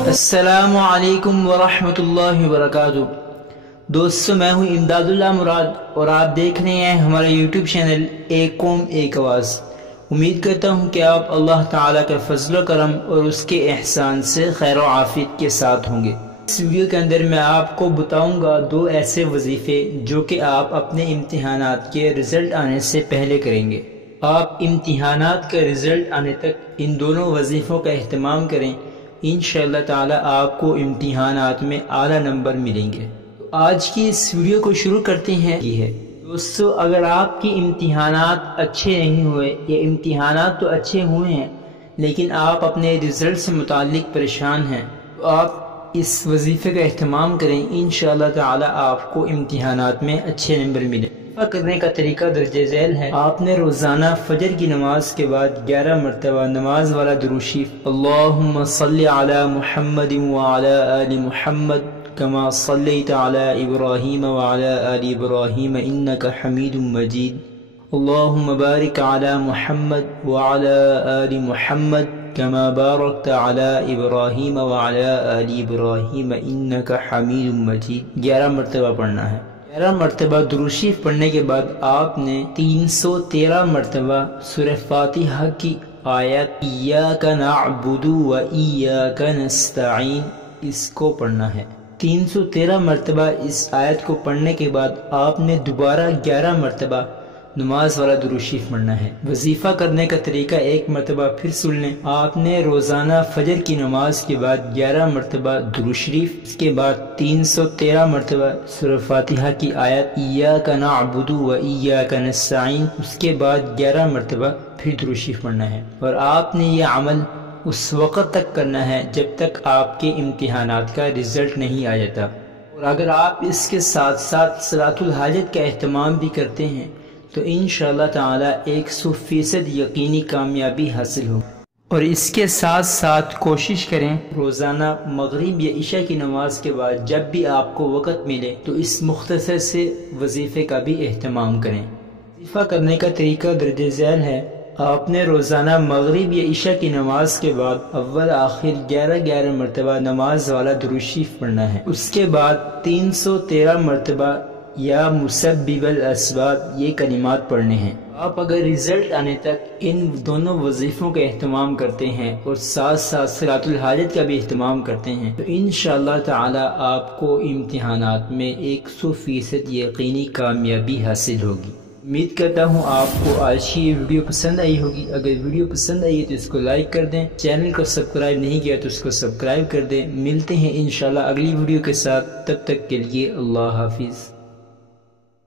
السلام علیکم ورحمۃ اللہ وبرکاتہ۔ دوستو، میں ہوں امداداللہ مراد اور آپ دیکھ رہے ہیں ہمارا یوٹیوب چینل ایک قوم ایک آواز۔ امید کرتا ہوں کہ آپ اللہ تعالیٰ کا فضل و کرم اور اس کے احسان سے خیر و عافیت کے ساتھ ہوں گے۔ اس ویڈیو کے اندر میں آپ کو بتاؤں گا 2 ایسے وظیفے جو کہ آپ اپنے امتحانات کے رزلٹ آنے سے پہلے کریں گے۔ آپ امتحانات کا رزلٹ آنے تک ان دونوں وظیفوں کا اہتمام کریں، انشاءاللہ تعالی آپ کو امتحانات میں اعلیٰ نمبر ملیں گے۔ تو آج کی اس ویڈیو کو شروع کرتے ہیں۔ دوستو، اگر آپ کی امتحانات اچھے نہیں ہوئے یا امتحانات تو اچھے ہوئے ہیں لیکن آپ اپنے رزلٹ سے متعلق پریشان ہیں، تو آپ اس وظیفے کا اہتمام کریں، انشاءاللہ تعالی آپ کو امتحانات میں اچھے نمبر ملیں۔ کرنے کا طریقہ درج ذیل ہے۔ آپ نے روزانہ فجر کی نماز کے بعد 11 مرتبہ نماز والا درود شریف اللہم صلی علی محمد وعلی آل محمد کما صلیت علی ابراہیم وعلی آل ابراہیم انک حمید مجید اللہم بارک علی محمد وعلی آل محمد کما بارکت علی ابراہیم وعلی آل ابراہیم انک حمید مجید 11 مرتبہ پڑھنا ہے۔ 11 مرتبہ درود شریف پڑھنے کے بعد آپ نے 313 مرتبہ سورہ فاتحہ کی آیت ایاک نعبد و ایاک نستعین اس کو پڑھنا ہے۔ 313 مرتبہ اس آیت کو پڑھنے کے بعد آپ نے دوبارہ 11 مرتبہ نماز والا درود شریف پڑھنا ہے۔ وظیفہ کرنے کا طریقہ ایک مرتبہ پھر سن لیں۔ آپ نے روزانہ فجر کی نماز کے بعد 11 مرتبہ درود شریف، اس کے بعد 313 مرتبہ سورہ فاتحہ کی آیت ایاک نعبد و ایاک نستعین، اس کے بعد 11 مرتبہ پھر درود شریف پڑھنا ہے۔ اور آپ نے یہ عمل اس وقت تک کرنا ہے جب تک آپ کے امتحانات کا رزلٹ نہیں آ جاتا۔ اور اگر آپ اس کے ساتھ ساتھ صلاۃ الحاجت کا اہتمام بھی کرتے ہیں تو انشاءاللہ تعالی 100% یقینی کامیابی حاصل ہو۔ اور اس کے ساتھ ساتھ کوشش کریں روزانہ مغرب یا عشاء کی نماز کے بعد جب بھی آپ کو وقت ملے تو اس مختصر سے وظیفے کا بھی اہتمام کریں۔ وظیفہ کرنے کا طریقہ درج ذیل ہے۔ آپ نے روزانہ مغرب یا عشاء کی نماز کے بعد اول آخر 11 مرتبہ نماز والا درود شریف پڑھنا ہے۔ اس کے بعد 313 مرتبہ یا مسبب الاسباب یہ کلمات پڑھنے ہیں۔ آپ اگر رزلٹ آنے تک ان دونوں وظیفوں کا اہتمام کرتے ہیں اور ساتھ ساتھ صلاۃ الحاجت کا بھی اہتمام کرتے ہیں تو انشاءاللہ تعالی آپ کو امتحانات میں 100% یقینی کامیابی حاصل ہوگی۔ امید کرتا ہوں آپ کو آج کی یہ ویڈیو پسند آئی ہوگی۔ اگر ویڈیو پسند آئی ہے تو اس کو لائک کر دیں، چینل کو سبسکرائب نہیں کیا تو اس کو سبسکرائب کر دیں۔ ملتے ہیں انشاءاللہ اگلی ویڈیو کے ساتھ، تب تک کے لیے اللہ حافظ۔